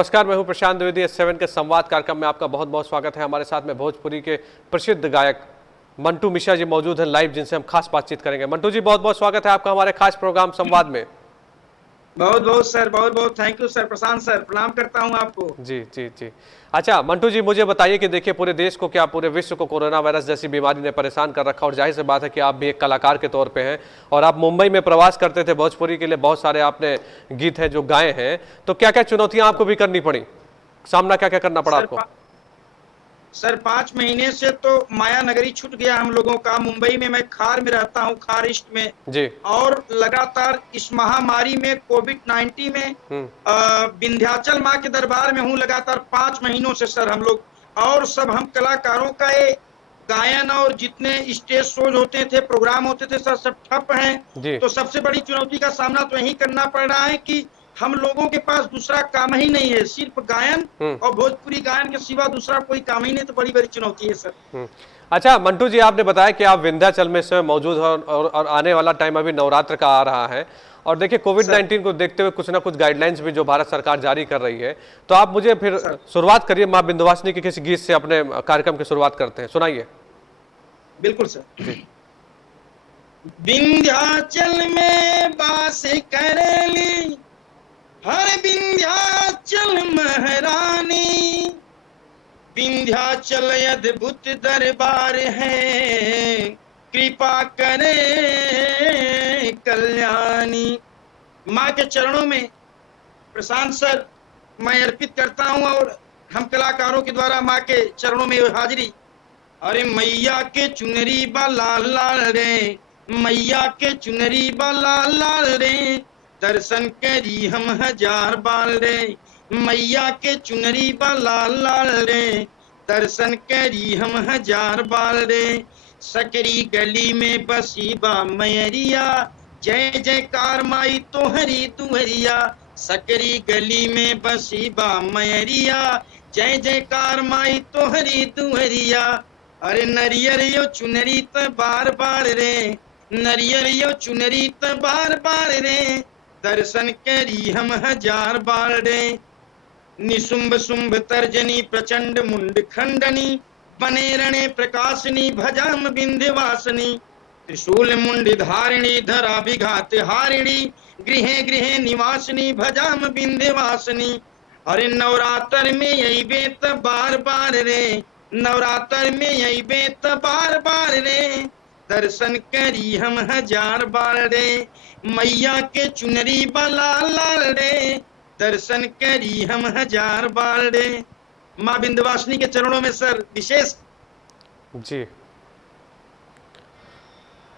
नमस्कार, मैं हूं प्रशांत द्विवेदी। S7 के संवाद कार्यक्रम में आपका बहुत बहुत स्वागत है। हमारे साथ में भोजपुरी के प्रसिद्ध गायक मंटू मिश्रा जी मौजूद हैं लाइव, जिनसे हम खास बातचीत करेंगे। मंटू जी, बहुत बहुत स्वागत है आपका हमारे खास प्रोग्राम संवाद में। बहुत बहुत सर, बहुत बहुत thank you sir. Prashant sir, प्रणाम करता हूं आपको। जी जी जी। अच्छा मंटू जी, मुझे बताइए कि देखिए, पूरे देश को क्या पूरे विश्व को कोरोना वायरस जैसी बीमारी ने परेशान कर रखा, और जाहिर सी बात है कि आप भी एक कलाकार के तौर पे हैं और आप मुंबई में प्रवास करते थे भोजपुरी के लिए। बहुत सारे आपने गीत हैं जो गाए हैं, तो क्या क्या चुनौतियां आपको भी करनी पड़ी, सामना क्या क्या करना पड़ा सर आपको? सर 5 महीने से तो माया नगरी छूट गया हम लोगों का। मुंबई में मैं खार में रहता हूं, खार ईस्ट में। जी। और लगातार इस महामारी में, कोविड-19 में हम्म। विंध्याचल माँ के दरबार में हूँ लगातार 5 महीनों से सर। हम लोग और सब हम कलाकारों का ये गायन और जितने स्टेज शोज होते थे, प्रोग्राम होते थे सर, सब ठप हैं। जी। तो सबसे बड़ी चुनौती का सामना तो यही करना पड़ रहा है कि हम लोगों के पास दूसरा काम ही नहीं है, सिर्फ गायन हम्म। और भोजपुरी गायन के सिवा दूसरा कोई काम ही नहीं। तो बड़ी बड़ी चुनौती है सर। अच्छा मंटू जी, आपने बताया कि आप विंध्याचल में से मौजूद हैं और आने वाला टाइम अभी नवरात्र का आ रहा है, और देखिए कोविड-19 को देखते हुए कुछ ना कुछ गाइडलाइंस भी जो भारत सरकार जारी कर रही है, तो आप मुझे फिर सर शुरुआत करिए, माँ विंध्यवासिनी के किसी गीत से अपने कार्यक्रम की शुरुआत करते हैं, सुनाइए। बिल्कुल सर। जी। विंध्याचल में वास करेली हर विंध्याचल महारानी, विंध्याचल अद्भुत दरबार है, कृपा करे कल्याणी। माँ के चरणों में प्रशांत सर मैं अर्पित करता हूँ, और हम कलाकारों के द्वारा माँ के चरणों में हाजिरी। अरे मैया के चुनरी बा लाल लाल रे, मैया के चुनरी बा लाल लाल रे, दर्शन करी हम हजार बार रे। मैया के चुनरी बा लाल लाल रे, दर्शन करी हम हजार बार रे। सकरी गली में बसी बा मैरिया, जय जयकार माई तोहरी तुहरिया। सकरी गली में बसी बा मैरिया, जय जयकार माई तोहरी तुहरिया। अरे नरियर यो चुनरी त बार बार रे, नरियर यो चुनरी त बार बार रे, दर्शन करी हम हजार बार रे। निशुंभ शुंभ तर्जनी प्रचंड मुंड खंडनी, बने रणे प्रकाशनी भजाम विंध्यवासिनी। त्रिशूल मुंड धारिणी धरा विघात हारिणी, गृहे गृहे निवासिनी भजाम विंध्यवासिनी। अरे नवरात्र में यही बेत बार बार रे, नवरात्र में यही बेत बार बार रे, दर्शन करी हम हजार बार रे। मैया के चुनरी बा लाल लाल रे, दर्शन करी हम हजार बार रे। माँ विंध्यवासिनी के चरणों में सर विशेष। जी,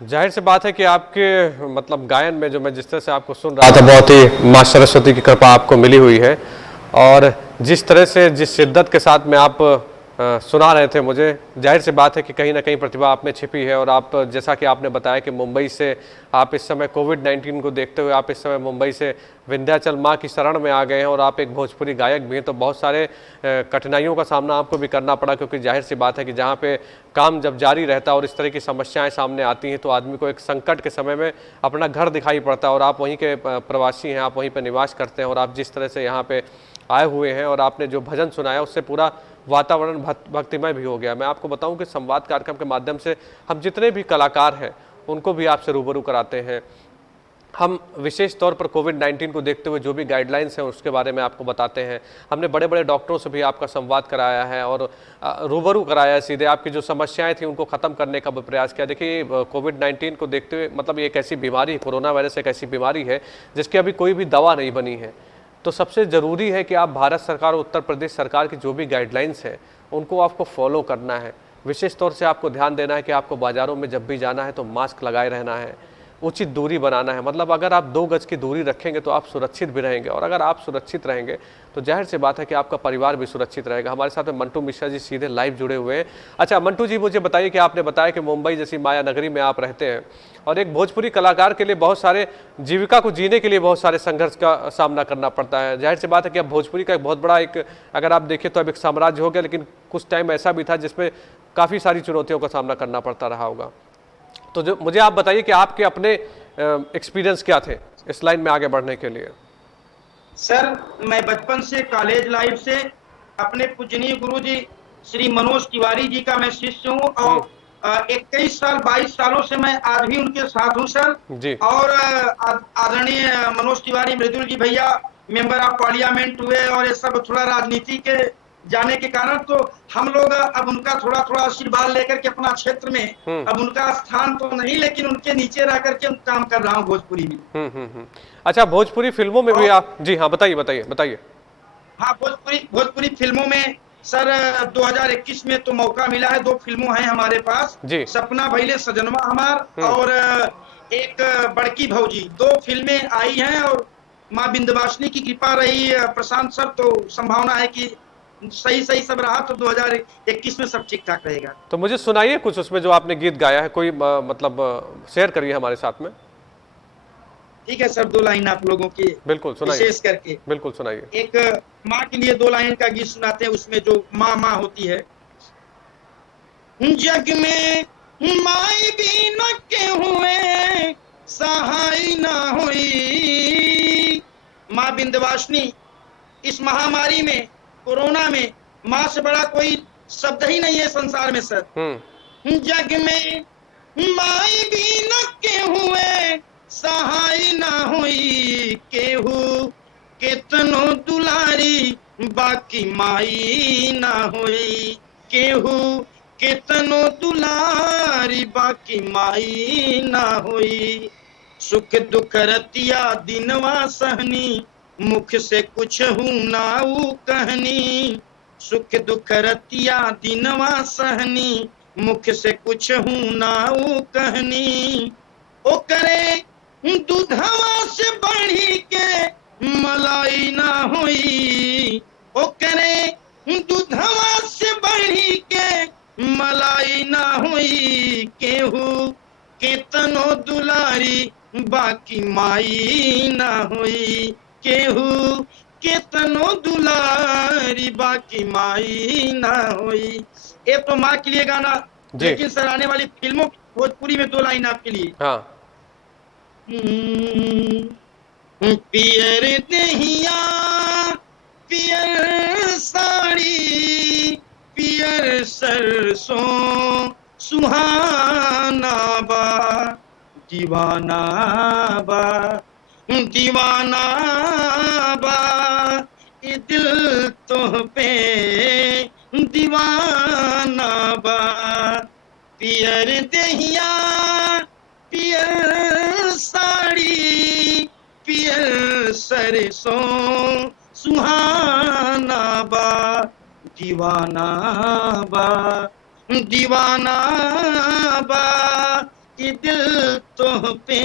जाहिर सी बात है कि आपके मतलब गायन में जो मैं जिस तरह से आपको सुन रहा था, बहुत ही माँ सरस्वती की कृपा आपको मिली हुई है, और जिस तरह से जिस शिद्दत के साथ में आप सुना रहे थे मुझे, जाहिर सी बात है कि कहीं ना कहीं प्रतिभा आप में छिपी है। और आप जैसा कि आपने बताया कि मुंबई से आप इस समय कोविड-19 को देखते हुए आप इस समय मुंबई से विंध्याचल माँ की शरण में आ गए हैं, और आप एक भोजपुरी गायक भी हैं, तो बहुत सारे कठिनाइयों का सामना आपको भी करना पड़ा, क्योंकि जाहिर सी बात है कि जहाँ पे काम जब जारी रहता है और इस तरह की समस्याएं सामने आती हैं, तो आदमी को एक संकट के समय में अपना घर दिखाई पड़ता है। और आप वहीं के प्रवासी हैं, आप वहीं पर निवास करते हैं, और आप जिस तरह से यहाँ पे आए हुए हैं और आपने जो भजन सुनाया, उससे पूरा वातावरण भक्तिमय भी हो गया। मैं आपको बताऊं कि संवाद कार्यक्रम के माध्यम से हम जितने भी कलाकार हैं उनको भी आपसे रूबरू कराते हैं। हम विशेष तौर पर कोविड-19 को देखते हुए जो भी गाइडलाइंस हैं उसके बारे में आपको बताते हैं। हमने बड़े बड़े डॉक्टरों से भी आपका संवाद कराया है और रूबरू कराया है, सीधे आपकी जो समस्याएं थी उनको ख़त्म करने का भी प्रयास किया। देखिए कोविड-19 को देखते हुए, मतलब ये एक ऐसी बीमारी, कोरोना वायरस एक ऐसी बीमारी है जिसकी अभी कोई भी दवा नहीं बनी है। तो सबसे ज़रूरी है कि आप भारत सरकार और उत्तर प्रदेश सरकार की जो भी गाइडलाइंस है उनको आपको फॉलो करना है। विशेष तौर से आपको ध्यान देना है कि आपको बाज़ारों में जब भी जाना है तो मास्क लगाए रहना है, उचित दूरी बनाना है। मतलब अगर आप 2 गज की दूरी रखेंगे तो आप सुरक्षित भी रहेंगे, और अगर आप सुरक्षित रहेंगे तो जाहिर सी बात है कि आपका परिवार भी सुरक्षित रहेगा। हमारे साथ में मंटू मिश्रा जी सीधे लाइव जुड़े हुए हैं। अच्छा मंटू जी, मुझे बताइए कि आपने बताया कि मुंबई जैसी माया नगरी में आप रहते हैं, और एक भोजपुरी कलाकार के लिए बहुत सारे जीविका को जीने के लिए बहुत सारे संघर्ष का सामना करना पड़ता है। जाहिर सी बात है कि अब भोजपुरी का एक बहुत बड़ा एक, अगर आप देखें तो अब एक साम्राज्य हो गया, लेकिन कुछ टाइम ऐसा भी था जिसमें काफ़ी सारी चुनौतियों का सामना करना पड़ता रहा होगा। तो जो मुझे आप बताइए कि आपके अपने एक्सपीरियंस क्या थे इस लाइन में आगे बढ़ने के लिए? सर मैं बचपन से कॉलेज लाइफ से अपने पूजनीय गुरुजी श्री मनोज तिवारी जी का मैं शिष्य हूँ हम्म। और 21 साल 22 सालों से मैं आज भी उनके साथ हूँ सर। जी। और आदरणीय मनोज तिवारी मृदुल जी भैया मेंबर ऑफ पार्लियामेंट हुए और ये सब थोड़ा राजनीति के जाने के कारण तो हम लोग अब उनका थोड़ा थोड़ा आशीर्वाद लेकर के अपना क्षेत्र में हम्म। अब उनका स्थान तो नहीं लेकिन उनके नीचे रह करके काम कर रहा हूँ भोजपुरी में। अच्छा, भोजपुरी फिल्मों में भी और आप, जी हाँ, बताइए बताइए बताइए। हाँ भोजपुरी भोजपुरी फिल्मों में सर 2021 में तो मौका मिला है। 2 फिल्मों हैं हमारे पास, जी। सपना भइले सजनवा हमार हम्म। और एक बड़की भौजी। 2 फिल्में आई हैं और माँ विंध्यवासिनी की कृपा रही प्रशांत सर, तो संभावना है कि सही सही सब रहा तो 2021 में सब ठीक ठाक रहेगा। तो मुझे सुनाइए कुछ उसमें जो आपने गीत गाया है, कोई मतलब शेयर करिए हमारे साथ में। ठीक है सर, 2 लाइन आप लोगों की बिल्कुल सुनाइए, विशेष करके। बिल्कुल सुनाइए। एक माँ के लिए 2 लाइन का गीत सुनाते हैं, उसमें जो माँ माँ होती है। जग में माई भी न के हुए सहाय ना हुई। माँ विंध्यवासिनी इस महामारी में, कोरोना में माँ से बड़ा कोई शब्द ही नहीं है संसार में सर। जग में माई भी न के हुए सहाय ना हुई, केहू केतनो दुलारी बाकी माई ना हुई। केहू केतनो दुलारी बाकी माई ना हुई। सुख दुख रतिया दिनवा सहनी मुख से कुछ हूं नाऊ कहनी। सुख दुख रतिया दिनवा सहनी मुख से कुछ हूं नाऊ कहनी। ओ करे दूधवा से बढ़ी के मलाई ना हुई। ओ करे दूधवा से बढ़ी के मलाई ना हुई। केहू केतनो दुलारी बाकी माई ना हुई। केहू केतनो दुलारी बाकी माई ना हुई। ये तो माँ के लिए गाना, लेकिन सर आने वाली फिल्मों भोजपुरी में 2 लाइन आपके लिए। हाँ। पियर दहिया पियर साड़ी पियर सरसों सुहाना बा दीवाना बा दीवाना बा ये दिल तुह पे दीवाना बा। पियर दहिया पियर साड़ी पियर सरसों सुहाना बा दीवाना बा दीवाना बा ये दिल तुह पे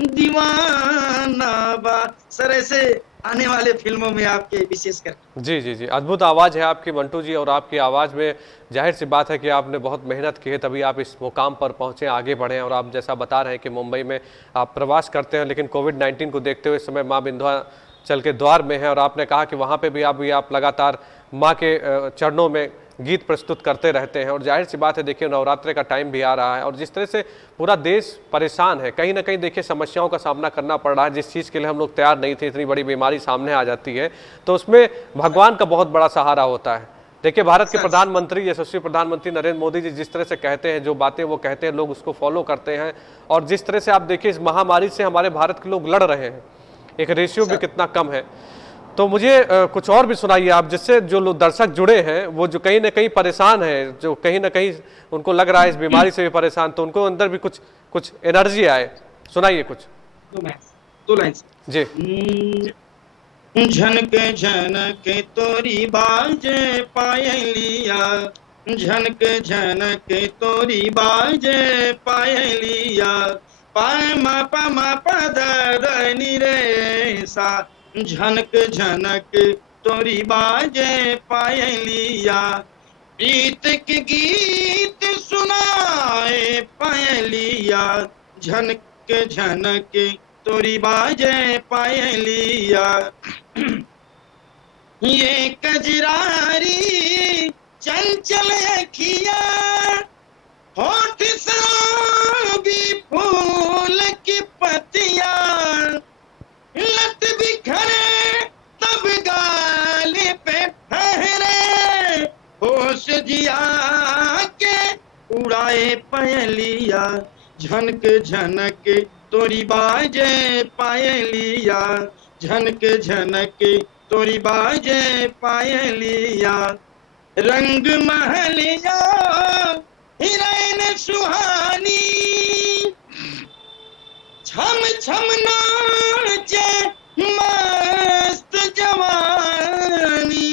दीवाना बा। सर ऐसे आने वाले फिल्मों में आपके विशेष कर। जी जी जी, अद्भुत आवाज़ है आपकी मंटू जी, और आपकी आवाज़ में जाहिर सी बात है कि आपने बहुत मेहनत की है तभी आप इस मुकाम पर पहुँचे, आगे बढ़े। और आप जैसा बता रहे हैं कि मुंबई में आप प्रवास करते हैं, लेकिन कोविड-19 को देखते हुए इस समय माँ विंध्याचल के द्वार में है, और आपने कहा कि वहाँ पर भी आप लगातार माँ के चरणों में गीत प्रस्तुत करते रहते हैं। और जाहिर सी बात है, देखिए नवरात्रि का टाइम भी आ रहा है और जिस तरह से पूरा देश परेशान है, कहीं ना कहीं देखिए समस्याओं का सामना करना पड़ रहा है, जिस चीज़ के लिए हम लोग तैयार नहीं थे। इतनी बड़ी बीमारी सामने आ जाती है तो उसमें भगवान का बहुत बड़ा सहारा होता है। देखिए भारत के प्रधानमंत्री, यशस्वी प्रधानमंत्री नरेंद्र मोदी जी जिस तरह से कहते हैं, जो बातें वो कहते हैं, लोग उसको फॉलो करते हैं। और जिस तरह से आप देखिए इस महामारी से हमारे भारत के लोग लड़ रहे हैं, एक रेशियो भी कितना कम है। तो मुझे कुछ और भी सुनाइए आप, जिससे जो लोग दर्शक जुड़े हैं, वो जो कहीं ना कहीं परेशान है, जो कहीं ना कहीं उनको लग रहा है इस बीमारी से भी परेशान, तो उनको अंदर भी कुछ एनर्जी आए। सुनाइए कुछ। 2 लाइन जी। झनक झनक तोरी बाजे पायलिया। झनक झनक तोरी बाजे पायलिया। पाय मा पा द नि रे सा। झनक झनक तोरी बाजे पायलिया। प्रीत के गीत सुनाए पायलिया। झनक झनक तोरी बाजे पायलिया। ये कजरारी चंचल अखिया होठ शराबी फूल की पतिया। लट बिखरे तब गाल पे ठहरे, होश जिया के उड़ाए पयलिया, झनक झनक तोरी बाजे पायलिया, झनक झनक तोरी बाजे पायलिया, रंग महलिया हिरैन सुहानी, छम छम नाचे मस्त जवानी,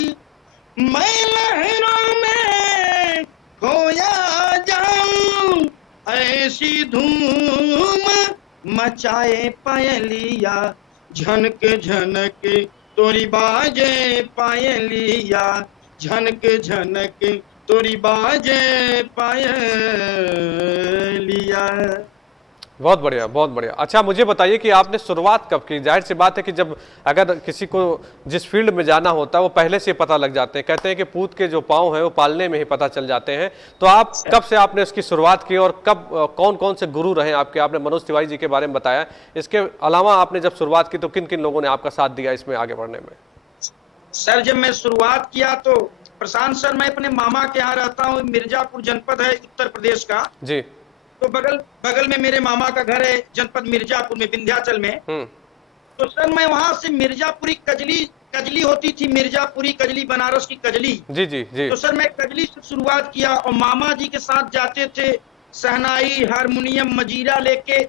मैं लहरों में खोया जाऊं, ऐसी धूम मचाए पायलिया, झनक झनक तोरी बाजे पायलिया, झनक झनक तोरी बाजे पायलिया। बहुत बढ़िया, बहुत बढ़िया। अच्छा, मुझे बताइए कि आपने शुरुआत कब की? जाहिर सी बात है कि जब अगर किसी को जिस फील्ड में जाना होता है वो पहले से पता लग जाते हैं। कहते हैं कि पूत के जो पाँव हैं वो पालने में ही पता चल जाते हैं। तो आप कब से आपने इसकी शुरुआत की और कब कौन कौन से गुरु रहे आपके? आपने मनोज तिवारी जी के बारे में बताया, इसके अलावा आपने जब शुरुआत की तो किन किन लोगों ने आपका साथ दिया इसमें आगे बढ़ने में? सर जब मैं शुरुआत किया तो प्रशांत सर, मैं अपने मामा के यहाँ रहता हूँ, मिर्जापुर जनपद है उत्तर प्रदेश का। जी। तो बगल में मेरे मामा का घर है, जनपद मिर्जापुर में, विंध्याचल में। तो सर मैं वहां से मिर्जापुरी कजली होती थी, मिर्जापुरी कजली, बनारस की कजली। जी जी जी। तो सर मैं कजली से शुरुआत किया और मामा जी के साथ जाते थे, शहनाई, हारमोनियम, मजीरा लेके।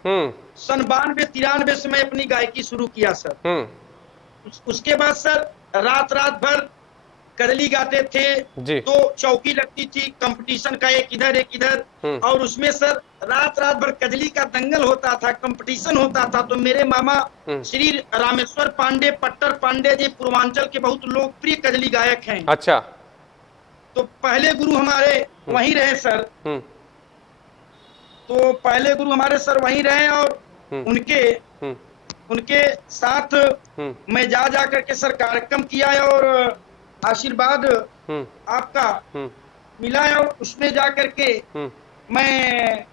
सन 92-93 से मैं अपनी गायकी शुरू किया सर। उसके बाद सर रात भर कजली गाते थे। तो चौकी लगती थी कंपटीशन का, एक इधर एक इधर, और उसमें सर रात भर कजली का दंगल होता था, कंपटीशन होता था। तो मेरे मामा श्री रामेश्वर पांडे, पट्टर पांडे जी पूर्वांचल के बहुत लोकप्रिय कजली गायक हैं। अच्छा। तो पहले गुरु हमारे वहीं रहे सर। तो पहले गुरु हमारे सर वहीं रहे और उनके साथ मैं जा करके सर कार्यक्रम किया और आशीर्वाद आपका मिला। और उसमें जा करके मैं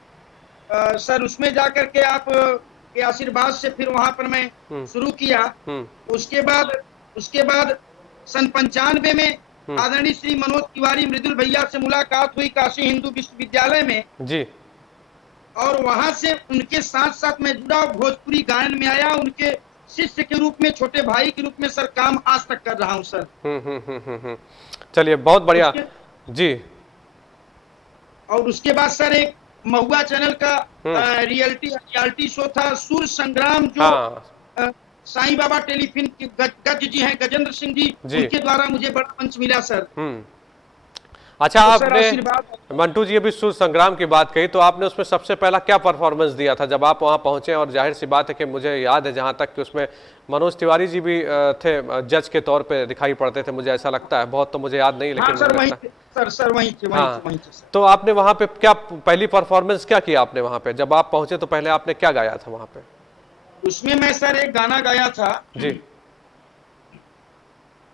सर उसमें जा करके आप के आशीर्वाद से फिर वहां पर मैं शुरू किया। उसके बाद सन 95 में आदरणीय श्री मनोज तिवारी मृदुल भैया से मुलाकात हुई काशी हिंदू विश्वविद्यालय में जी। और वहां से उनके साथ साथ मैं जुड़ा, भोजपुरी गायन में आया, उनके शिष्य के रूप में, छोटे भाई के रूप में सर काम आज तक कर रहा हूं सर। चलिए, बहुत बढ़िया जी। और उसके बाद सर एक महुआ चैनल का रियलिटी शो था, सुर संग्राम, जो साईं बाबा टेलीफिल्म गज जी हैं, गजेंद्र सिंह जी, उनके द्वारा मुझे बड़ा मंच मिला सर। अच्छा, तो आपने मंटू जी अभी सुर संग्राम की बात कही, तो आपने उसमें सबसे पहला क्या परफॉर्मेंस दिया था जब आप वहां पहुंचे? और जाहिर सी बात है कि मुझे याद है जहां तक कि उसमें मनोज तिवारी जी भी थे, जज के तौर पे दिखाई पड़ते थे, मुझे ऐसा लगता है। बहुत तो मुझे याद नहीं, लेकिन सर वहीं थे। हाँ, तो आपने वहां पे क्या पहली परफॉर्मेंस क्या किया आपने वहां पे? जब आप पहुंचे तो पहले आपने क्या गाया था वहां पे? उसमें मैं सर एक गाना गाया था जी।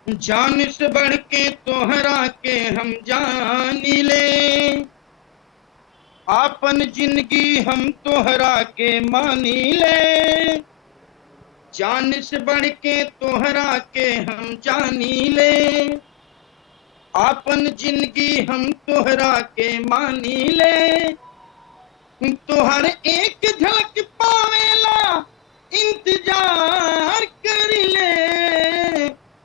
जान से बढ़ के तोहरा के हम जानी ले, आपन जिंदगी हम तोहरा के मानी ले, जान से बढ़ के तोहरा के हम जानी ले, आपन जिंदगी हम तोहरा के मानी ले, तोहर एक झलक पावेला इंतजार कर ले,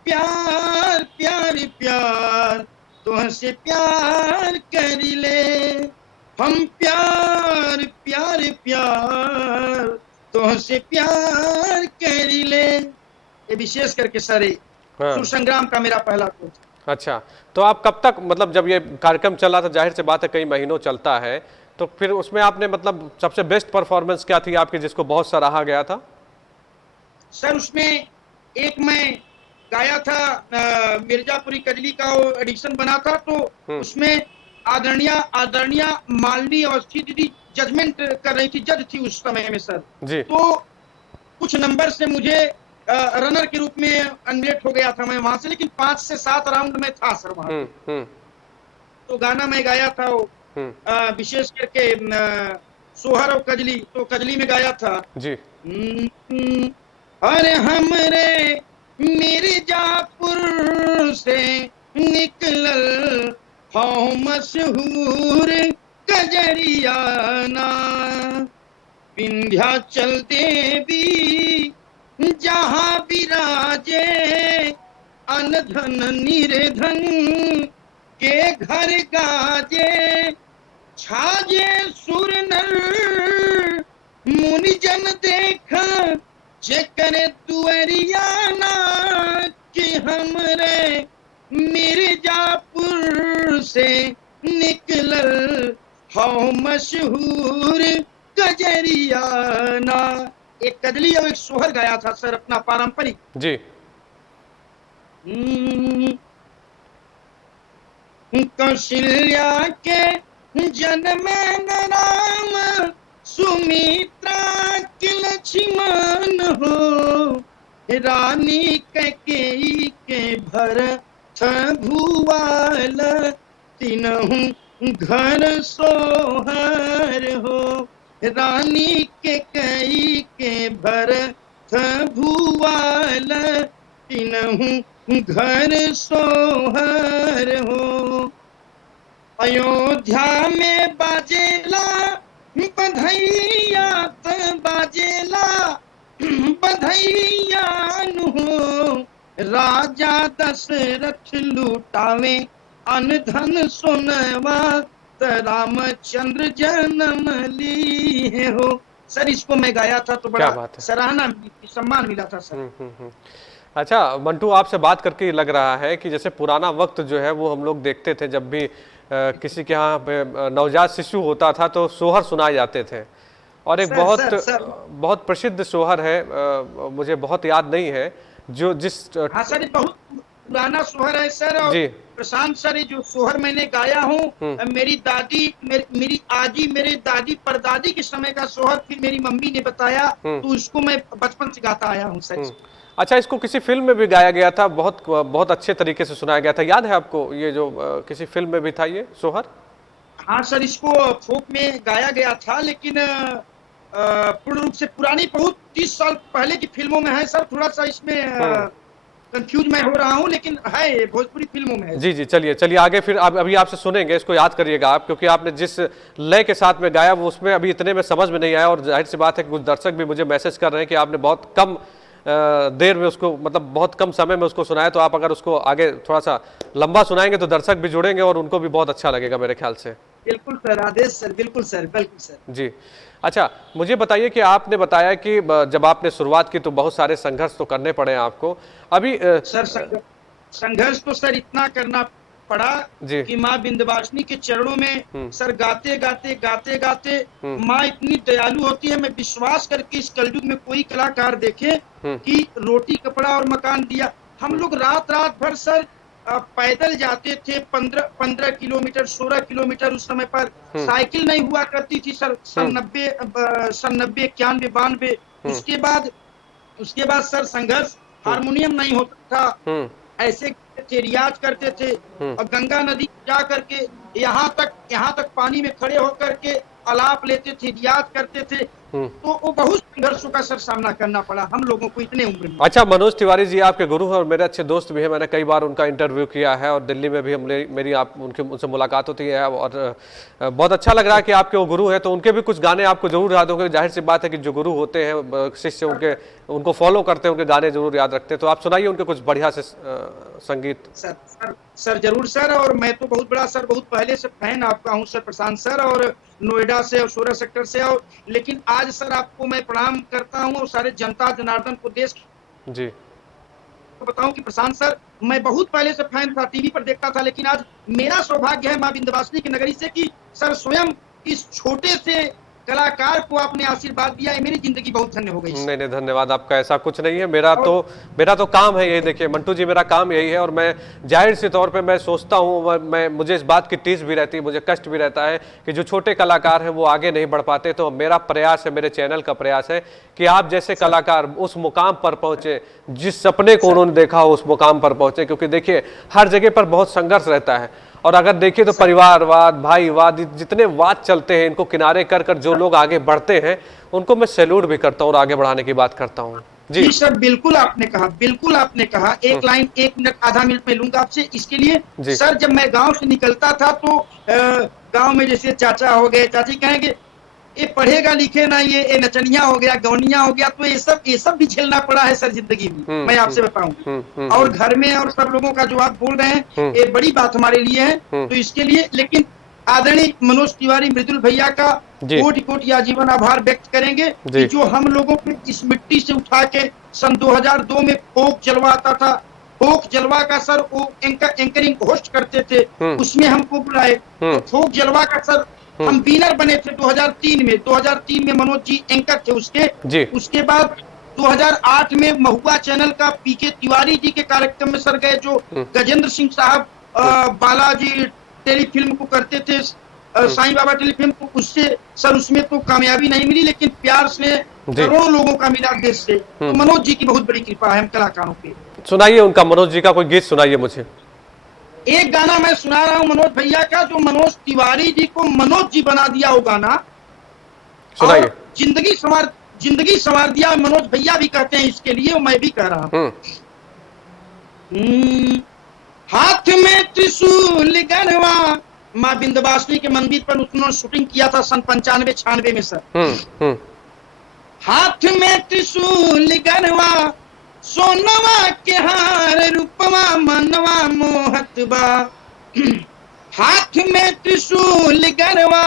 प्यार प्यार प्यार तुहसे प्यार कर ले, हम प्यार प्यार प्यार तुहसे प्यार कर ले। ये विशेष करके सर सुर संग्राम का मेरा पहला कोच। अच्छा, तो आप कब तक, मतलब जब ये कार्यक्रम चल रहा था, जाहिर सी बात है कई महीनों चलता है, तो फिर उसमें आपने मतलब सबसे बेस्ट परफॉर्मेंस क्या थी आपकी जिसको बहुत सराहा गया था? सर उसमें एक मैं गाया था मिर्जापुरी कजली का एडिशन बना था, तो उसमें आदरणीय मालनी अवस्थी दीदी जजमेंट कर रही थी, जज थी उस समय में सर जी। तो कुछ नंबर से मुझे रनर के रूप में अनलेट हो गया था मैं वहां से, लेकिन 5 से 7 राउंड में था सर वहां। तो गाना मैं गाया था विशेष करके सोहर और कजली, तो कजली में गाया था जी। अरे हमरे मिर्जापुर से निकलल हो मशहूर कजरियाना, विंध्याचल देवी जहाँ विराजे, अनधन निर्धन के घर गाजे, छाजे सुर नर मुनिजन देखा, जेकर दुअरियाना कि हमरे मिर्जापुर से निकलल हो मशहूर कजरियाना। एक कजली और एक सोहर गाया था सर अपना पारंपरिक। जी। कौशल्या के जन्म राम, सुमित्रा के लक्ष्मण हो, रानी कैकेयी के भरत भुआल, तीनों घर सोहर हो, रानी कैकेयी के भरत भुआल, तीनों घर सोहर हो। अयोध्या में बाजेला बधैया त बाजेला बधैया हो, राजा दशरथ लुटावे अनधन सोनवा, त रामचंद्र जन्म लिए हो। सर इसको मैं गाया था तो बड़ा सराहना सम्मान मिला था सर। अच्छा मंटू, आपसे बात करके लग रहा है कि जैसे पुराना वक्त जो है वो हम लोग देखते थे, जब भी किसी के यहाँ पे नवजात शिशु होता था तो सोहर सुनाए जाते थे, और एक बहुत प्रसिद्ध सोहर है, मुझे बहुत याद नहीं है जो जिस हाँ सर बहुत पुराना सोहर है सर। और जी प्रशांत सर ये जो सोहर मैंने गाया हूँ, मेरी दादी मेरी आजी मेरे दादी परदादी के समय का सोहर, फिर मेरी मम्मी ने बताया तो उसको मैं बचपन से गाता आया हूँ सर। अच्छा, इसको किसी फिल्म में भी गाया गया था, बहुत अच्छे तरीके से सुनाया गया था, याद है आपको ये जो किसी फिल्म में भी था ये सोहर? हाँ सर इसको फोक में गाया गया था, लेकिन पूर्ण रूप से पुरानी बहुत 30 साल पहले की फिल्मों में है सर। थोड़ा सा इसमें कंफ्यूज मैं हो रहा हूँ, लेकिन है भोजपुरी फिल्मों में है। जी जी, चलिए आगे फिर अभी आपसे सुनेंगे, इसको याद करिएगा आप, क्योंकि आपने जिस लय के साथ में गाया वो उसमें अभी इतने में समझ में नहीं आया, और जाहिर सी बात है कि कुछ दर्शक भी मुझे मैसेज कर रहे हैं कि आपने बहुत कम देर में उसको, मतलब बहुत कम समय में उसको सुनाया, तो आप अगर उसको आगे थोड़ा सा लंबा सुनाएंगे तो दर्शक भी जुड़ेंगे और उनको भी बहुत अच्छा लगेगा मेरे ख्याल से। बिल्कुल सर, आदेश सर, बिल्कुल सर, बिल्कुल सर। जी अच्छा, मुझे बताइए कि आपने बताया कि जब आपने शुरुआत की तो बहुत सारे संघर्ष तो करने पड़े आपको। अभी सर संघर्ष तो सर इतना करना पड़ा कि माँ विंध्यवासिनी के चरणों में सर गाते गाते माँ इतनी दयालु होती है। मैं विश्वास करके इस कलयुग में कोई कलाकार देखे कि रोटी कपड़ा और मकान दिया। हम लोग रात रात भर सर पैदल जाते थे, 15 किलोमीटर 16 किलोमीटर। उस समय पर साइकिल नहीं हुआ करती थी सर, सन 90 91 92। उसके बाद सर संघर्ष, हारमोनियम नहीं होता था, ऐसे रियाज करते थे और गंगा नदी जा करके यहाँ तक पानी में खड़े होकर के आलाप लेते थे, रियाज करते थे। तो वो बहुत संघर्षों का सर सामना करना पड़ा हम लोगों को इतने उम्र में। अच्छा, मनोज तिवारी जी आपके गुरु हैं और मेरे अच्छे दोस्त भी हैं, मैंने कई बार उनका इंटरव्यू किया है और दिल्ली में भी उनसे मुलाकात होती है, और बहुत अच्छा लग रहा है कि आपके वो गुरु हैं। तो उनके भी कुछ गाने आपको जरूर याद होंगे, जाहिर सी बात है कि जो गुरु होते हैं शिष्य उनको फॉलो करते हैं, उनके गाने जरूर याद रखते हैं। तो आप सुनाइए उनके कुछ बढ़िया से संगीत। सर जरूर सर, और मैं तो बहुत बड़ा सर, बहुत पहले से फैन आपका हूँ सर प्रशांत सर, और नोएडा से और 16 सेक्टर से। और लेकिन आज सर आपको मैं प्रणाम करता हूँ और सारे जनता जनार्दन को देश जी बताऊं कि प्रशांत सर मैं बहुत पहले से फैन था, टीवी पर देखता था, लेकिन आज मेरा सौभाग्य है माँ विंध्यवासिनी की नगरी से कि सर स्वयं इस छोटे से कलाकार को आपने आशीर्वाद दिया है। मेरी जिंदगी बहुत धन्य हो गई। नहीं धन्यवाद आपका, ऐसा कुछ नहीं है। मेरा तो काम है यही। देखिए मंटू जी, मेरा काम यही है, और मैं जाहिर से तौर पे मैं सोचता हूँ, मुझे इस बात की टीस भी रहती है, मुझे कष्ट भी रहता है कि जो छोटे कलाकार हैं वो आगे नहीं बढ़ पाते। तो मेरा प्रयास है, मेरे चैनल का प्रयास है कि आप जैसे कलाकार उस मुकाम पर पहुंचे, जिस सपने को उन्होंने देखा हो उस मुकाम पर पहुंचे। क्योंकि देखिए हर जगह पर बहुत संघर्ष रहता है, और अगर देखिए तो परिवारवाद, भाईवाद, जितने वाद चलते हैं, इनको किनारे कर जो लोग आगे बढ़ते हैं उनको मैं सैल्यूट भी करता हूँ और आगे बढ़ाने की बात करता हूँ। जी। जी सर, बिल्कुल आपने कहा, बिल्कुल आपने कहा। एक लाइन 1 मिनट आधा मिनट मैं लूंगा आपसे इसके लिए। जी। सर जब मैं गांव से निकलता था तो गांव में जैसे चाचा हो गए, चाची कहेंगे ये पढ़ेगा लिखे ना, ये नचनिया हो गया, गौनिया हो गया, तो ये सब भी झेलना पड़ा है सर जिंदगी में, मैं आपसे बताऊं। और घर में और सब लोगों का जो आप बोल रहे हैं, ये बड़ी बात हमारे लिए है। तो इसके लिए लेकिन आदरणीय मनोज तिवारी मृदुल भैया का जी। कोटि कोटि आजीवन आभार व्यक्त करेंगे कि जी। जो हम लोगों को इस मिट्टी से उठा के सन 2002 में फोक जलवा आता था, फोक जलवा का सर वो एंकरिंग होस्ट करते थे, उसमें हमको बुलाए। तो फोक जलवा का सर हम विनर बने थे 2003 में। 2003 में मनोज जी एंकर थे जी। उसके बाद 2008 में महुआ चैनल का पीके तिवारी जी के कार्यक्रम में सर गए, जो गजेंद्र सिंह साहब बालाजी टेलीफिल्म को करते थे, साईं बाबा टेलीफिल्म को, उससे सर उसमें तो कामयाबी नहीं मिली, लेकिन प्यार से करोड़ों लोगों का मिला देश से। तो मनोज जी की बहुत बड़ी कृपा है हम कलाकारों पे। सुनाइए उनका, मनोज जी का कोई गीत सुनाइए मुझे। एक गाना मैं सुना रहा हूँ मनोज भैया का, जो मनोज तिवारी जी को मनोज जी बना दिया वो गाना, सुनाइए। और जिंदगी संवार दिया मनोज भैया भी कहते हैं इसके लिए, मैं भी कह रहा हूँ। हाथ में त्रिशूल गरवा, माँ विंध्यवासिनी के मंदिर पर उन्होंने शूटिंग किया था सन 95-96 में सर। हाथ में त्रिशूल गरवा, सोनवा के हार, रूपवा मनवा मोहत बा। हाथ में त्रिशूल गरवा,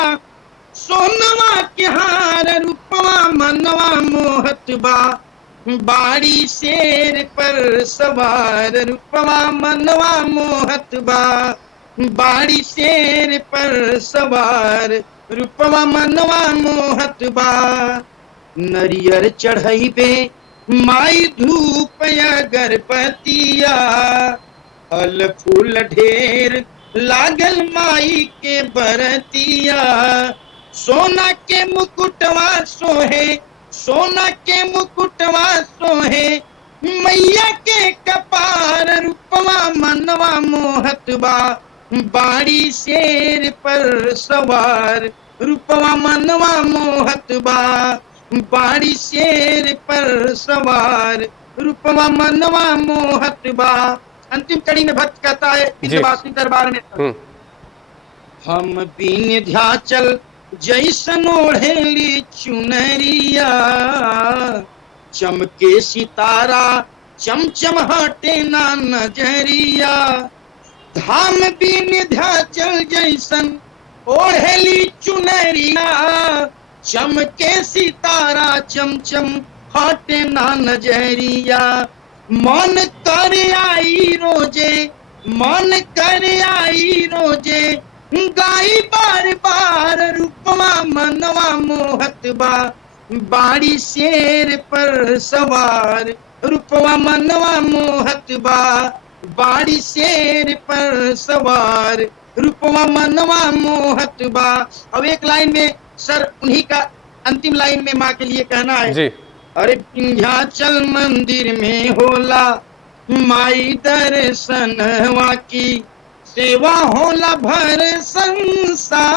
सोनवा के हार, रूपवा मनवा मोहत बा। बाड़ी शेर पर सवार, रूपवा मनवा मोहत बा। बाड़ी शेर पर सवार, रूपवा मनवा मोहत बा। नरियर चढ़ैबे माई धूप अगरबत्तिया, फल फूल ढेर लागल माई के बरतिया। सोना के मुकुटवा सोहे, सोना के मुकुटवा सोहे, मैया के कपार, रूपवा मनवा मोहत बा। बाड़ी शेर पर सवार, रूपवा मनवा मोहत बा। बाड़ी शेर पर सवार, रूपवा मनवा मोहत बा। अंतिम कड़ी में भक्त कहता है विंध्यवासिनी दरबार में, हम विंध्याचल जैसन ओढ़ेली चुनरिया, चमके सितारा चमचम हटे ना नजरिया। धाम विंध्याचल जैसन ओढ़ेली चुनरिया, चमके सितारा चमचम हटे ना नजरिया। मन कर आई रोजे, मन कर आई रोजे, गाई बार बार, रूपवा मनवा मोहत बा। बाड़ी शेर पर सवार, रूपवा मनवा मोहत बा। बाड़ी शेर पर सवार, रूपवा मनवा मोहत बा। अब एक लाइन में सर उन्हीं का अंतिम लाइन में माँ के लिए कहना है जी। अरे विंध्याचल मंदिर में होला माई दर्शनवा की, सेवा होला भर संसार।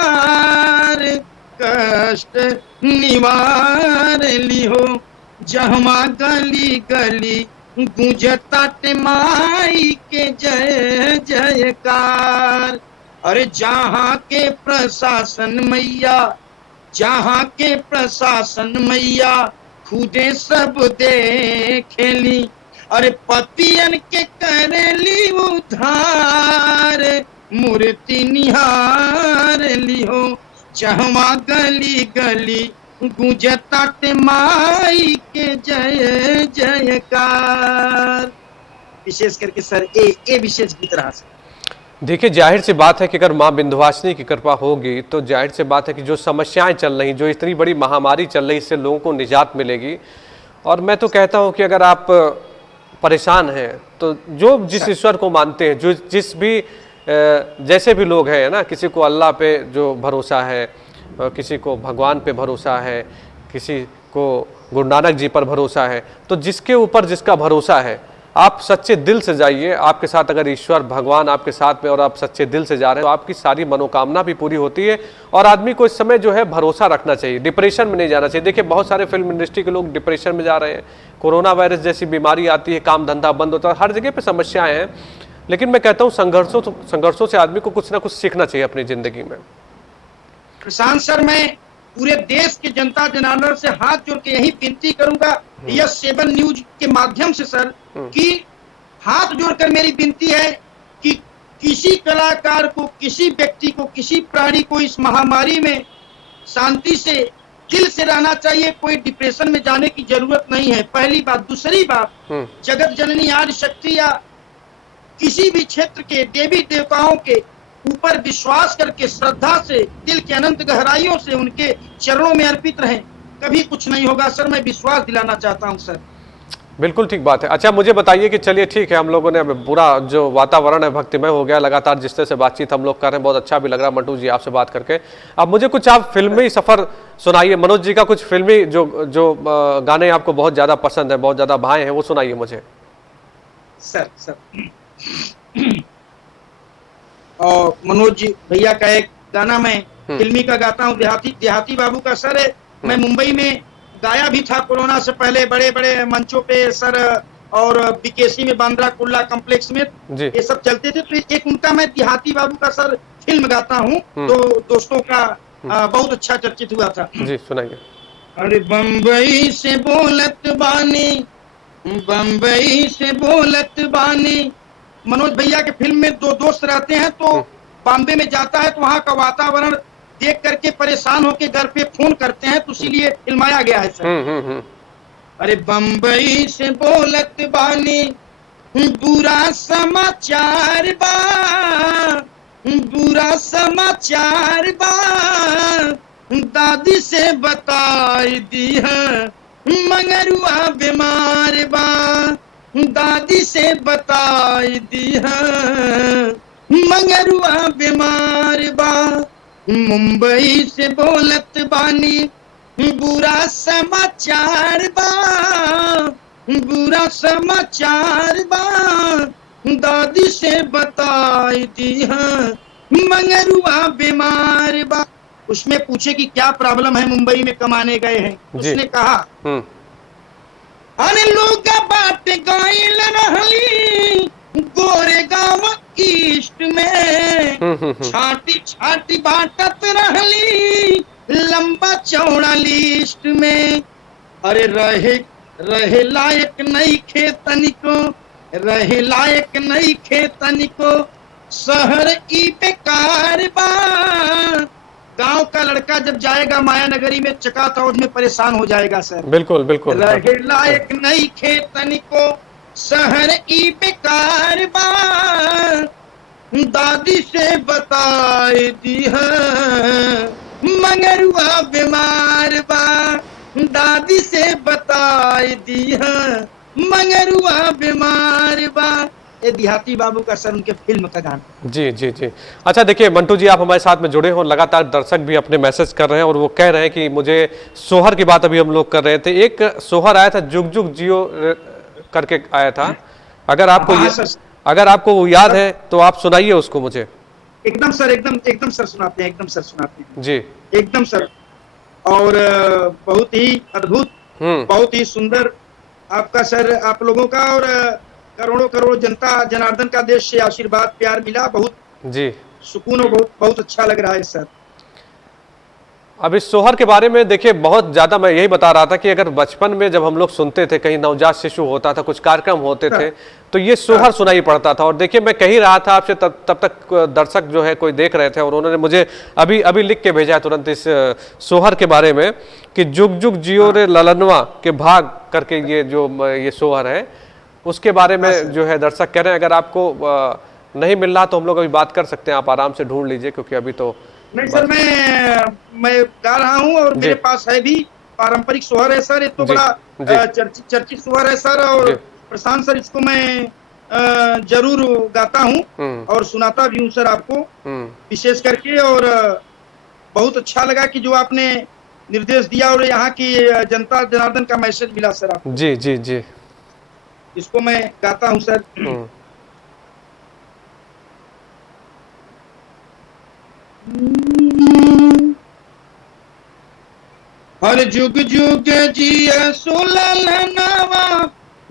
कष्ट निवार लिहो जहमा गली गली, गूंजताटे माई के जय जयकार। अरे जहाँ के प्रशासन मैया, जहाँ के प्रशासन मैया, खुदे सब देखेली। अरे पतियन के करेली उधार, मूर्ति निहार लिहो जहमा गली गली, गूंजताटे माई के जय जयकार। विशेष करके सर ए विशेष गीत रहा सर। देखिए, जाहिर सी बात है कि अगर माँ विंध्यवासिनी की कृपा होगी तो जाहिर सी बात है कि जो समस्याएं चल रही, जो इतनी बड़ी महामारी चल रही, इससे लोगों को निजात मिलेगी। और मैं तो कहता हूं कि अगर आप परेशान हैं तो जो जिस ईश्वर को मानते हैं, जो जिस भी जैसे भी लोग हैं ना, किसी को अल्लाह पे जो भरोसा है, किसी को भगवान पे भरोसा है, किसी को गुरु नानक जी पर भरोसा है, तो जिसके ऊपर जिसका भरोसा है, आप सच्चे दिल से जाइए। आपके साथ अगर ईश्वर भगवान आपके साथ में और आप सच्चे दिल से जा रहे हैं तो आपकी सारी मनोकामना भी पूरी होती है। और आदमी को इस समय जो है भरोसा रखना चाहिए, डिप्रेशन में नहीं जाना चाहिए। देखिए, बहुत सारे फिल्म इंडस्ट्री के लोग डिप्रेशन में जा रहे हैं, कोरोना वायरस जैसी बीमारी आती है, काम धंधा बंद होता है, हर जगह पे समस्याएं हैं। लेकिन मैं कहता हूँ संघर्षों से आदमी को कुछ ना कुछ सीखना चाहिए अपनी जिंदगी में। प्रशांत सर, मैं पूरे देश के जनता जनार्दन से हाथ जोड़ के यही विनती करूंगा, यस 7 न्यूज के माध्यम से सर, कि हाथ जोड़कर मेरी विनती है कि किसी कलाकार को, किसी व्यक्ति को, किसी प्राणी को इस महामारी में शांति से, दिल से रहना चाहिए। कोई डिप्रेशन में जाने की जरूरत नहीं है, पहली बात। दूसरी बात, जगत जननी आदि शक्ति या किसी भी क्षेत्र के देवी देवताओं के ऊपर विश्वास करके श्रद्धा से, दिल के अनंत गहराइयों से उनके चरणों में अर्पित रहें, कभी कुछ नहीं होगा सर। मैं विश्वास दिलाना चाहता हूं सर। बिल्कुल ठीक बात है। अच्छा, मुझे बताइए कि चलिए ठीक है, हम लोगों ने पूरा जो वातावरण है भक्तिमय हो गया, लगातार जिस तरह से बातचीत हम लोग कर रहे हैं, बहुत अच्छा भी लग रहा है मंटू जी आपसे बात करके। अब मुझे कुछ आप फिल्मी सफर सुनाइए, मनोज जी का कुछ फिल्मी जो गाने आपको बहुत ज्यादा पसंद है, बहुत ज्यादा भाए हैं, वो सुनाइए मुझे। सर और मनोज जी भैया का एक गाना मैं फिल्मी का गाता हूँ, देहाती बाबू का सर है। मैं मुंबई में गाया भी था कोरोना से पहले, बड़े बड़े मंचों पे सर, और बीकेसी में, बांद्रा कुर्ला कॉम्प्लेक्स में ये सब चलते थे। तो एक उनका मैं देहाती बाबू का सर फिल्म गाता हूँ, तो दोस्तों का बहुत अच्छा चर्चित हुआ था। जी सुनाइए। अरे बम्बई से बोलत बानी, बम्बई से बोलत बानी। मनोज भैया के फिल्म में 2 दोस्त रहते हैं, तो बॉम्बे में जाता है तो वहाँ का वातावरण देख करके परेशान होकर घर पे फोन करते हैं, तो इसीलिए फिल्माया गया है सर। अरे बम्बई से बोलत बानी, बुरा समाचार बा, बुरा समाचार बा, दादी से बताई दी है, मंगरुआ बीमार बा, दादी से बताई दी है, मंगरुआ बीमार बा। मुंबई से बोलत बानी, बुरा समाचार बा, बुरा समाचार बा, दादी से बताई दी है, मंगरुआ बीमार बा। उसमें पूछे कि क्या प्रॉब्लम है, मुंबई में कमाने गए हैं। उसने कहा, अरे लोग बात गाइल रहली गोरे गांव ईस्ट में, छाटी छाटी बाटत रहली लंबा चौड़ा लिस्ट में। अरे रहे लायक नहीं खेतनी को, रहे लायक नहीं खेतनी को, शहर ई बेकार बा। गांव का लड़का जब जाएगा माया नगरी में, चकाचौंध में परेशान हो जाएगा सर। बिल्कुल बिल्कुल। रहे लायक नहीं खेतनी को, शहर ई बेकार बा, दादी से बताई दी है, मंगरुआ बीमार बा, दादी से बताई दी है, मंगरुआ बीमार बा। ये देहाती बाबू का सर, उनके फिल्म का गाना। जी जी जी। अच्छा देखिए मंटू जी, आप हमारे साथ में जुड़े हो, लगातार दर्शक भी अपने मैसेज कर रहे हैं और वो कह रहे हैं कि मुझे सोहर की बात अभी हम लोग कर रहे थे, एक सोहर आया था जुग जुग जियो करके आया था, अगर आपको वो याद है तो आप सुनाइए उसको मुझे। एकदम सर, एकदम सर सुनाते हैं, एकदम सर सुनाते हैं जी, एकदम सर। और बहुत ही अद्भुत, बहुत ही सुंदर आपका सर, आप लोगों का और करोड़ों करोड़ जनता जनार्दन का देश से आशीर्वाद प्यार मिला, बहुत जी सुकून और बहुत अच्छा लग रहा है सर। अब इस सोहर के बारे में देखिए, बहुत ज्यादा मैं यही बता रहा था कि अगर बचपन में जब हम लोग सुनते थे, कहीं नवजात शिशु होता था, कुछ कार्यक्रम होते थे, तो ये सोहर सुनाई पड़ता था। और देखिए मैं कह रहा था आपसे, तब तक दर्शक जो है कोई देख रहे थे और उन्होंने मुझे अभी लिख के भेजा है तुरंत इस सोहर के बारे में कि जुग जुग जियो रे ललनवा के भाग करके ये सोहर है, उसके बारे में जो है दर्शक कह रहे हैं। अगर आपको नहीं मिल रहा तो हम लोग अभी बात कर सकते हैं, आप आराम से ढूंढ लीजिए, क्योंकि अभी तो नहीं सर, मैं गा रहा हूँ और मेरे पास है भी पारंपरिक सोहर है सर। ये तो बड़ा चर्चित सोहर है सर, और प्रशांत सर इसको मैं जरूर गाता हूँ और सुनाता भी हूँ सर आपको विशेष करके। और बहुत अच्छा लगा कि जो आपने निर्देश दिया और यहाँ की जनता जनार्दन का मैसेज मिला सर आपको। जी जी जी, इसको मैं गाता हूँ सर। हर जुग जुग जिया सुललनवा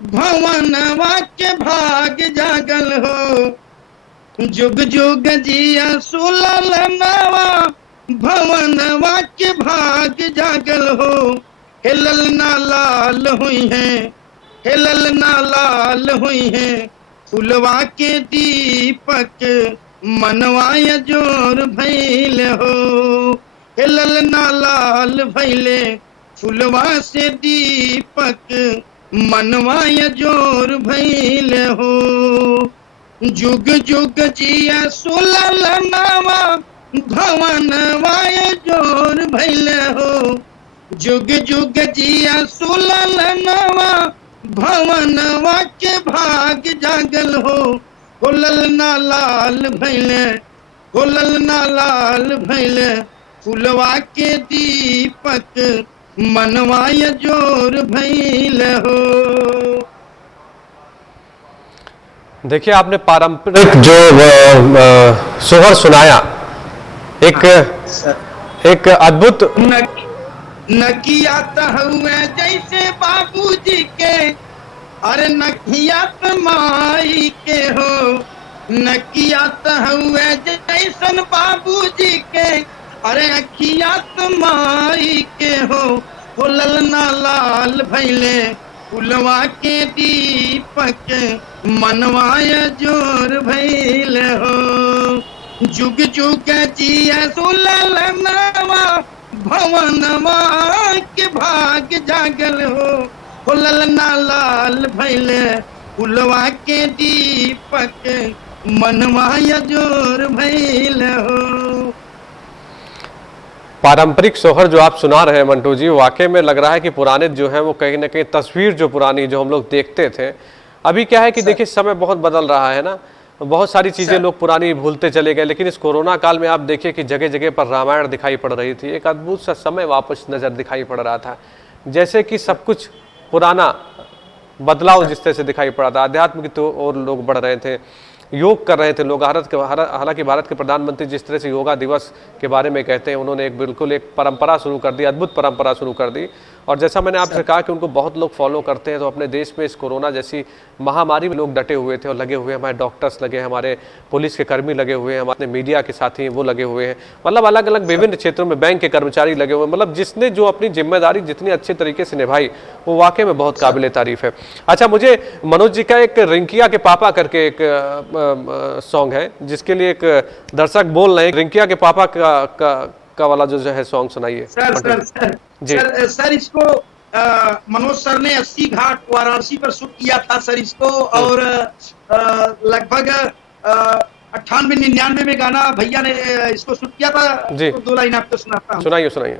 भवनवा के भाग जागल हो। जुग जुग जिया सुललनवा भवनवा के भाग जागल हो। हिलल ना लाल हुई है, हिलल ना लाल हुई है, फुलवा के दीपक मनवाय जोर भैल हो। हिलल ना लाल भैले फुलवा से दीपक मनवाय जोर भैल हो। जुग जुग जिया सुललनवा भवनवाय जोर भैल हो। जुग जुग जिया सुललनवा भवनवा के भाग जागल हो। हुलल ना लाल भैले, हुलल ना लाल भैले, फुलवा के दीपक मनवाय जोर भैल हो। देखिए, आपने पारंपरिक जो सोहर सुनाया, एक अद्भुत। नकिया हुए जैसे बाबूजी के, अरे नकिया माई के हो। नकिया हुए जैसन बाबूजी के, अरे अखिया माई के हो। फुलल ना लाल भैले फुलवा के दीपक मनवाय जोर भैल हो। जुग जुग जिया सुललनवा भवनवा के भाग जागल हो। हुलल ना लाल भैले फुलवा के दीपक मनवाय जोर भैल हो। पारंपरिक सोहर जो आप सुना रहे हैं मंटू जी, वाकई में लग रहा है कि पुराने जो है वो कहीं ना कहीं तस्वीर जो पुरानी जो हम लोग देखते थे, अभी क्या है कि देखिए समय बहुत बदल रहा है ना, बहुत सारी चीज़ें लोग पुरानी भूलते चले गए। लेकिन इस कोरोना काल में आप देखिए कि जगह जगह पर रामायण दिखाई पड़ रही थी, एक अद्भुत सा समय वापस नज़र दिखाई पड़ रहा था, जैसे कि सब कुछ पुराना बदलाव जिस तरह से दिखाई पड़ा था। अध्यात्म की तो और लोग बढ़ रहे थे, योग कर रहे थे लोग। हालांकि भारत के प्रधानमंत्री जिस तरह से योगा दिवस के बारे में कहते हैं, उन्होंने बिल्कुल एक परंपरा शुरू कर दी, अद्भुत परंपरा शुरू कर दी। और जैसा मैंने आपसे कहा कि उनको बहुत लोग फॉलो करते हैं, तो अपने देश में इस कोरोना जैसी महामारी में लोग डटे हुए थे और लगे हुए हैं। हमारे डॉक्टर्स लगे, हमारे पुलिस के कर्मी लगे हुए हैं, हमारे मीडिया के साथी वो लगे हुए हैं, मतलब अलग अलग विभिन्न क्षेत्रों में बैंक के कर्मचारी लगे हुए हैं। मतलब जिसने जो अपनी जिम्मेदारी जितनी अच्छे तरीके से निभाई, वो वाकई में बहुत काबिल तारीफ है। अच्छा, मुझे मनोज जी का एक रिंकिया के पापा करके एक सॉन्ग है, जिसके लिए एक दर्शक बोल रहे हैं, रिंकिया के पापा का वाला जो है सॉन्ग सुनाइए। सर इसको मनोज सर ने 80 घाट वाराणसी पर शूट किया था सर इसको, और लगभग 98-99 में गाना भैया ने इसको शूट किया था जी। तो 2 लाइन आपको सुनाता हूँ। सुनाइए सुनाइए।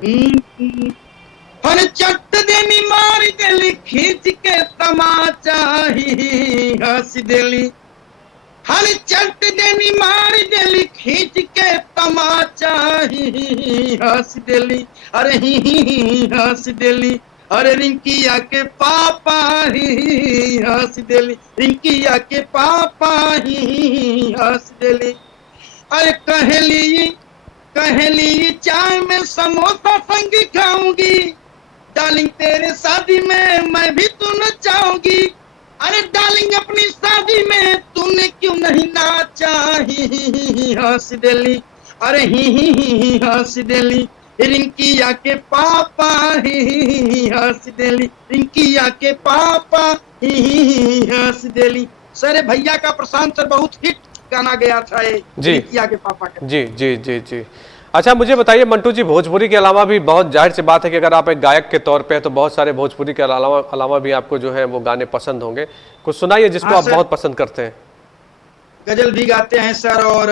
हर चट देनी मार देली खींच के तमाचा ही हंस देली। हर चट देनी मार देली खींच के तमाचा ही हंस देली। अरे ही हंस देली। अरे रिंकिया के पापा ही हंस देली। रिंकिया के पापा ही हंस देली। अरे कहली चाय में समोसा संग खाऊंगी। डार्लिंग तेरे शादी में मैं भी तू नचाऊंगी। अरे डार्लिंग अपनी शादी में तूने क्यों नहीं नाचा ही हंस देली। अरे ही हंस देली। रिंकिया के पापा ही हंस देली। रिंकिया के पापा ही हंस देली। सर भैया का प्रशांत सर बहुत हिट गाना गया था ये रिंकिया के पापा का। जी जी जी जी। अच्छा, मुझे बताइए मंटू जी, भोजपुरी के अलावा भी बहुत जाहिर सी बात है कि अगर आप एक गायक के तौर पे हैं तो बहुत सारे भोजपुरी के अलावा भी आपको जो है वो गाने पसंद होंगे। कुछ सुनाइए जिसको आप बहुत पसंद करते हैं। गजल भी गाते हैं सर, और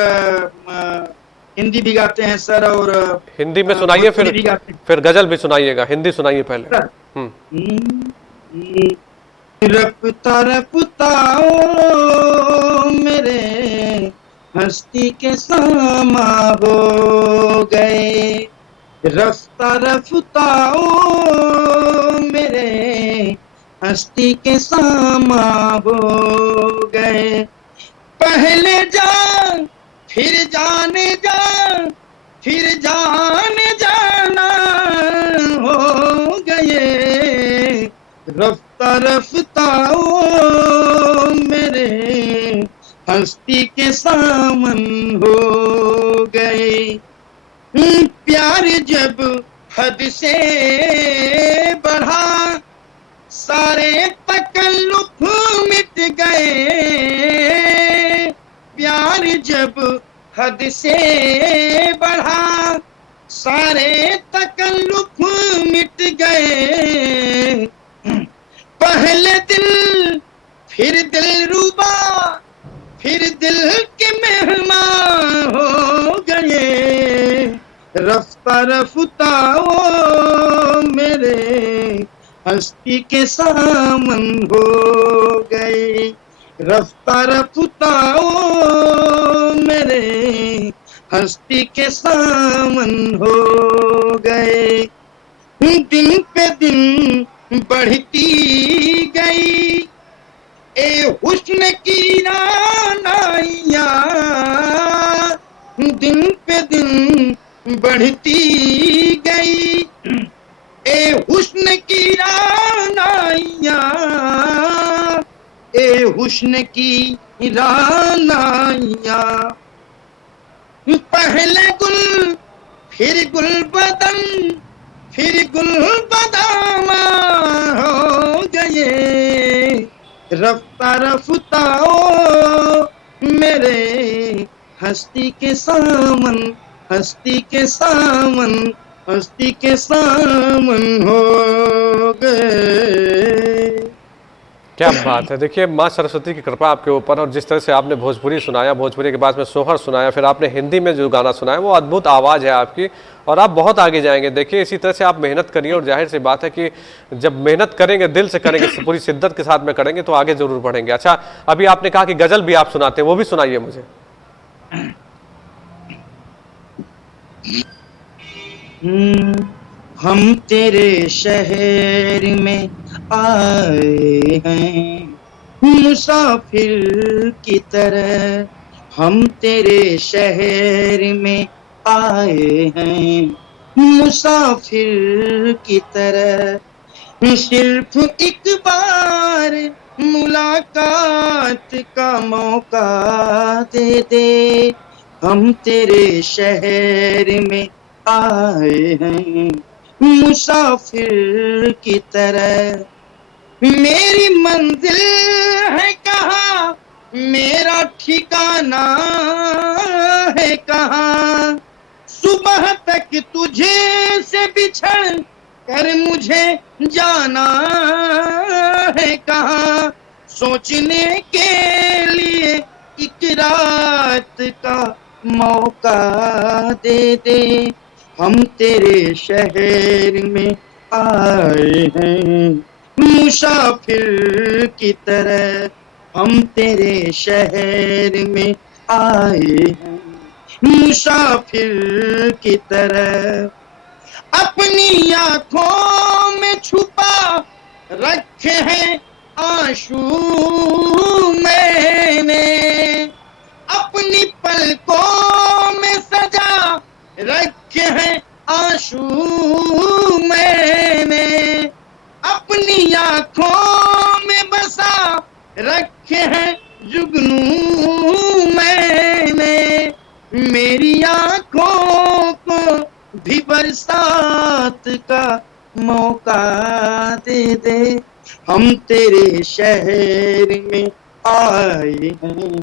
हिंदी भी गाते हैं सर, और हिंदी में सुनाइए, फिर गजल भी सुनाइएगा। हिंदी सुनाइए पहले। रफ्ता रफ्ता मेरे हस्ती के सामा हो गए। रफ्ता रफ्ता मेरे हस्ती के सामा हो गए। पहले जान फिर जाने जा, फिर जाने जाना हो। रफ्ता रफ्ता ओ मेरे हस्ती के सामन हो गए। प्यार जब हद से बढ़ा सारे तकल्लुफ मिट गए। प्यार जब हद से बढ़ा सारे तकल्लुफ मिट गए। पहले दिल फिर दिल रुबा फिर दिल के मेहमान हो गए। रफ्ता रफ्ता ओ मेरे हस्ती के सामन हो गए। रफ्ता रफ्ता ओ मेरे हस्ती के सामन हो गए। दिन पे दिन बढ़ती गई ए हुस्न की रानाइया। दिन पे दिन बढ़ती गई ए हुस्न की रानाइया। ए हुस्न की रानाइया। पहले गुल फिर गुल बदन फिर गुल बदामा हो गए। रफ्ता रफ्ता ओ मेरे हस्ती के सामन हस्ती के सामन हस्ती के सामन हो गए। क्या बात है। देखिए माँ सरस्वती की कृपा आपके ऊपर, और जिस तरह से आपने भोजपुरी सुनाया, भोजपुरी के बाद में सोहर सुनाया, फिर आपने हिंदी में जो गाना सुनाया, वो अद्भुत आवाज़ है आपकी और आप बहुत आगे जाएंगे। देखिए इसी तरह से आप मेहनत करिए और जाहिर सी बात है कि जब मेहनत करेंगे, दिल से करेंगे, पूरी शिद्दत के साथ में करेंगे तो आगे जरूर बढ़ेंगे। अच्छा, अभी आपने कहा कि गजल भी आप सुनाते हैं, वो भी सुनाइए मुझे। हम तेरे शहर में आए हैं मुसाफिर की तरह। हम तेरे शहर में आए हैं मुसाफिर की तरह। सिर्फ एक बार मुलाकात का मौका दे दे। हम तेरे शहर में आए हैं मुसाफिर की तरह। मेरी मंजिल है कहाँ मेरा ठिकाना है कहाँ। सुबह तक तुझे से बिछड़ कर मुझे जाना है कहाँ। सोचने के लिए एक रात का मौका दे दे। हम तेरे शहर में आए हैं मुसाफिर की तरह। हम तेरे शहर में आए हैं मुसाफिर की तरह। अपनी आंखों में छुपा रखे हैं आंसू मैंने। अपनी पलकों में सजा रखे हैं आंसू मैंने। अपनी आंखों में बसा रखे हैं जुगनू मैंने। मेरी आंखों को भी बरसात का मौका दे दे। हम तेरे शहर में आए हैं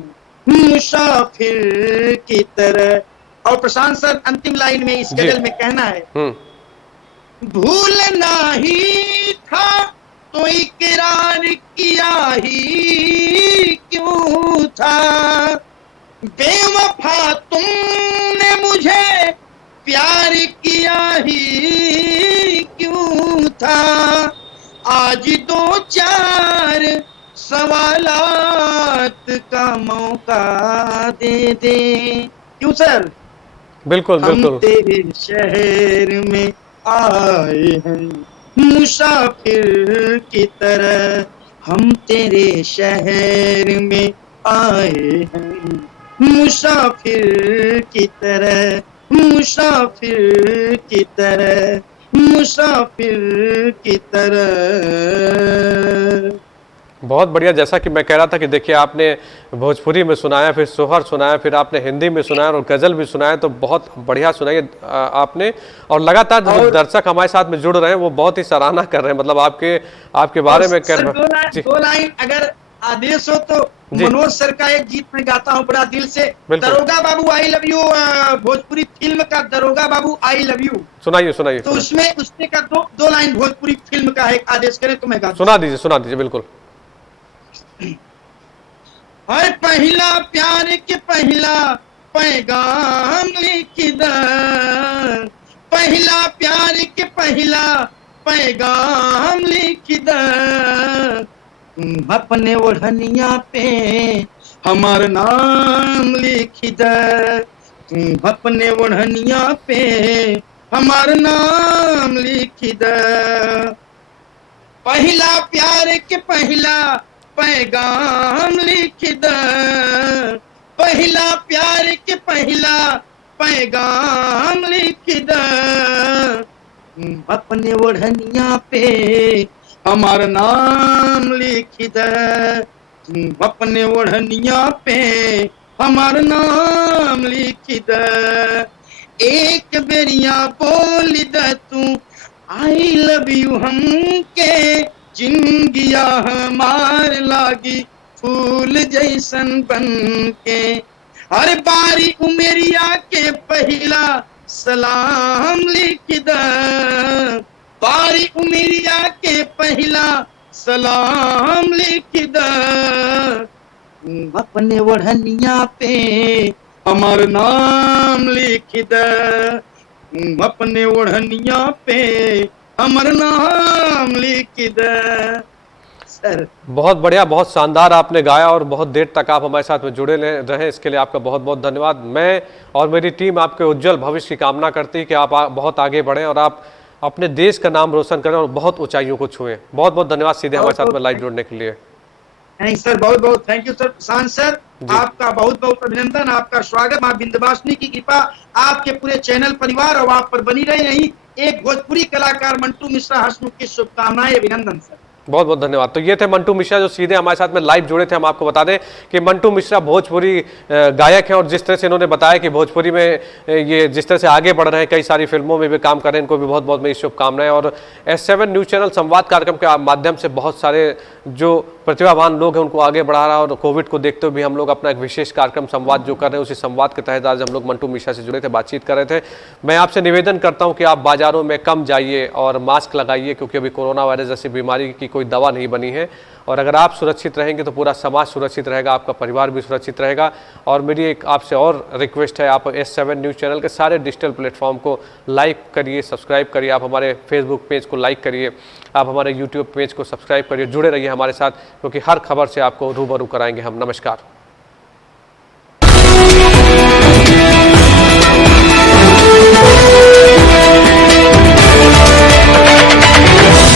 मुसाफिर की तरह। और प्रशांत सर अंतिम लाइन में इस गजल में कहना है, भूलना ही था तो इकरार किया ही क्यों था। बेवफा तुमने मुझे प्यार किया ही क्यों था। आज दो चार सवालात का मौका दे दे। क्यों सर? बिल्कुल बिल्कुल। हम तेरे शहर में आए हैं मुसाफिर की तरह। हम तेरे शहर में आए हैं मुसाफिर की तरह। मुसाफिर की तरह। मुसाफिर की तरह। बहुत बढ़िया। जैसा कि मैं कह रहा था कि देखिए आपने भोजपुरी में सुनाया, फिर सोहर सुनाया, फिर आपने हिंदी में सुनाया और गज़ल भी सुनाया, तो बहुत बढ़िया सुनाई आपने। और लगातार जो दर्शक हमारे साथ में जुड़ रहे हैं वो बहुत ही सराहना कर रहे हैं, मतलब आपके और बारे में सर कर जी दो लाइन अगर आदेश हो तो जी मनोज सर का एक गीत मैं गाता हूँ बड़ा दिल से। बिल्कुल Daroga Babu I love you, Bhojpuri film का Daroga Babu I love you. सुनाइए सुनाइए तो सुनाइए उसमें का दो लाइन भोजपुरी फिल्म का है, आदेश करें तो मैं गाता सुना दीजिए बिल्कुल। हूँ। और पहला प्यार के पहला पैगाम लिख द, पहला प्यार के पहला पैगाम लिख द, तुम अपने ओढ़निया पे हमारा नाम लिख द, तुम अपने ओढ़निया पे हमारा नाम लिख द। पहला प्यार के पहला पैगाम लिख द, पहला प्यार के पहला पैगाम लिख द, अपने ओढ़निया पे हमारा नाम लिख द, अपने ओढ़निया पे हमारा नाम लिख द। एक बेरिया बोल द तू आई लव यू हमके, जिंदगिया हमार लागी फूल जैसन बन के। हर बारी उमेरिया के पहला सलाम लिख द, बारी उमेरिया के पहला सलाम लिख द, अपने ओढ़निया पे हमार नाम लिख द, अपने ओढ़निया पे हमर नाम लिख द। सर बहुत बढ़िया, बहुत शानदार आपने गाया और बहुत देर तक आप हमारे साथ में जुड़े रहे, इसके लिए आपका बहुत बहुत धन्यवाद। मैं और मेरी टीम आपके उज्जवल भविष्य की कामना करती है कि आप बहुत आगे बढ़ें और आप अपने देश का नाम रोशन करें और बहुत ऊंचाइयों को छुएं। बहुत बहुत धन्यवाद सीधे हमारे साथ में लाइव जुड़ने के लिए। नहीं सर, बहुत बहुत thank you sir. Prashant sir आपका बहुत बहुत अभिनंदन, आपका स्वागत। मां विंध्यवासिनी की कृपा आपके पूरे चैनल परिवार और आप पर बनी रहे। यही एक भोजपुरी कलाकार मंटू मिश्रा हसमुख की शुभकामनाएं, अभिनंदन सर। बहुत बहुत धन्यवाद। तो ये थे मंटू मिश्रा जो सीधे हमारे साथ में लाइव जुड़े थे। हम आपको बता दें कि मंटू मिश्रा भोजपुरी गायक हैं और जिस तरह से इन्होंने बताया कि भोजपुरी में ये जिस तरह से आगे बढ़ रहे हैं, कई सारी फिल्मों में भी काम कर रहे हैं, इनको भी बहुत बहुत मेरी शुभकामनाएं। और S7 न्यूज़ चैनल संवाद कार्यक्रम के माध्यम से बहुत सारे जो प्रतिभावान लोग हैं उनको आगे बढ़ा रहा है। और कोविड को देखते हुए भी हम लोग अपना एक विशेष कार्यक्रम संवाद जो कर रहे हैं, उसी संवाद के तहत आज हम लोग मंटू मिश्रा से जुड़े थे, बातचीत कर रहे थे। मैं आपसे निवेदन करता हूं कि आप बाजारों में कम जाइए और मास्क लगाइए, क्योंकि अभी कोरोना वायरस जैसी बीमारी की कोई दवा नहीं बनी है। और अगर आप सुरक्षित रहेंगे तो पूरा समाज सुरक्षित रहेगा, आपका परिवार भी सुरक्षित रहेगा। और मेरी एक आपसे और रिक्वेस्ट है, आप S7 न्यूज़ चैनल के सारे डिजिटल प्लेटफॉर्म को लाइक करिए, सब्सक्राइब करिए, आप हमारे फेसबुक पेज को लाइक करिए, आप हमारे यूट्यूब पेज को सब्सक्राइब करिए, जुड़े रहिए हमारे साथ, क्योंकि हर खबर से आपको रूबरू कराएंगे हम। नमस्कार।